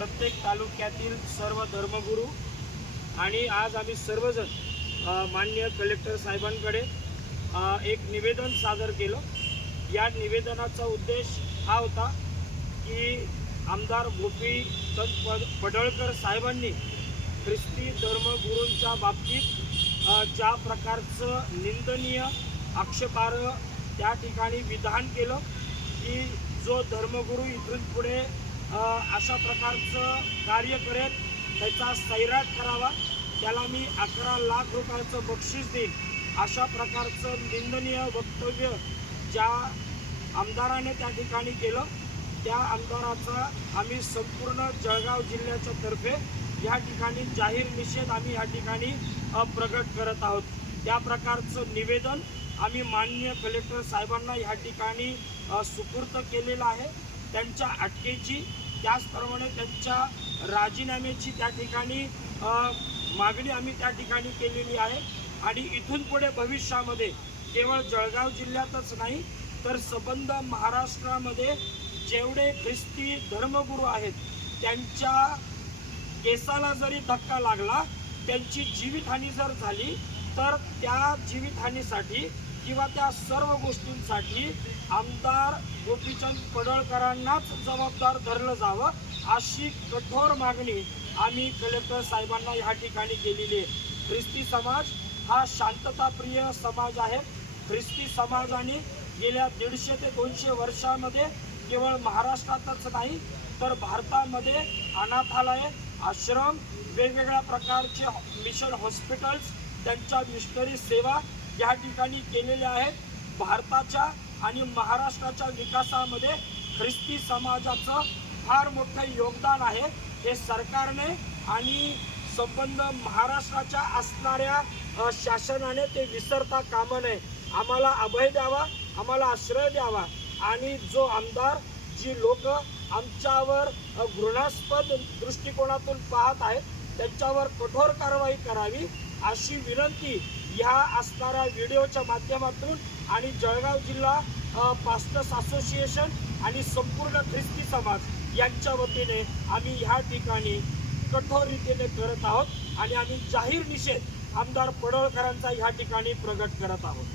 प्रत्येक तालुक्यातील सर्व धर्मगुरू आणि आज आम्ही सर्वजण मान्य कलेक्टर साहेबांकडे एक निवेदन सादर केलं. या निवेदनाचा उद्देश हा होता की आमदार गोपी चंद पडळकर साहेबांनी ख्रिस्ती धर्मगुरूंच्या बाबतीत ज्या प्रकारचं निंदनीय आक्षेपार्ह त्या ठिकाणी विधान केलं की जो धर्मगुरू इथून पुढे अशा प्रकारचं कार्य करेल त्याचा सैराट करावा. त्याला मी अकरा लाख रुपयाचं बक्षीस देईन. अशा प्रकारचं निंदनीय वक्तव्य ज्या आमदाराने त्या ठिकाणी केलं त्या आमदाराचा आम्ही संपूर्ण जळगाव जिल्ह्याच्या तर्फे या ठिकाणी जाहीर निषेध आम्ही या ठिकाणी प्रकट प्रगट करत आहोत. त्या प्रकारचं निवेदन आम्ही माननीय कलेक्टर साहेबांना या ठिकाणी सुपूर्त केलेलं आहे. त्यांच्या अटकेची त्याचप्रमाणे त्यांच्या राजीनाम्याची त्या ठिकाणी मागणी आम्ही त्या ठिकाणी केलेली आहे. आणि इथून पुढे भविष्यामध्ये केवळ जळगाव जिल्ह्यातच नाही तर संबंध महाराष्ट्रामध्ये जेवढे ख्रिस्ती धर्मगुरू आहेत त्यांच्या केसाला जरी धक्का लागला त्यांची जीवितहानी जर झाली तर त्या जीवितहानीसाठी किंवा त्या सर्व गोष्टींसाठी आमदार गोपीचंद पडळकरांनाच जबाबदार धरलं जावं अशी कठोर मागणी आम्ही कलेक्टर साहेबांना ह्या ठिकाणी केलेली आहे. ख्रिस्ती समाज हा शांतताप्रिय समाज आहे. ख्रिस्ती समाजाने गेल्या दीडशे ते दोनशे वर्षामध्ये केवळ महाराष्ट्रातच नाही तर भारतामध्ये अनाथालय आश्रम वेगवेगळ्या प्रकारचे मिशन हॉस्पिटल्स त्यांच्या मिशनरी सेवा या ठिकाणी केलेले आहेत. भारताच्या आणि महाराष्ट्राच्या विकासामध्ये ख्रिस्ती समाजाचं फार मोठं योगदान आहे. हे सरकारने आणि संबंध महाराष्ट्राच्या असणाऱ्या शासनाने ते विसरता कामं नये. आम्हाला अभय द्यावा आम्हाला आश्रय द्यावा. आणि जो आमदार जी लोक आमच्यावर घृणास्पद दृष्टिकोनातून पाहत आहेत त्यांच्यावर कठोर कारवाई करावी. अशी विनंती ह्या असणाऱ्या व्हिडिओच्या माध्यमातून आणि जळगाव जिल्हा पास्टर्स असोसिएशन आणि संपूर्ण ख्रिस्ती समाज यांच्या वतीने आम्ही ह्या ठिकाणी कठोर रीतीने करत आहोत आणि आम्ही जाहीर निषेध आमदार पडळकरांचा ह्या ठिकाणी प्रगट करत आहोत.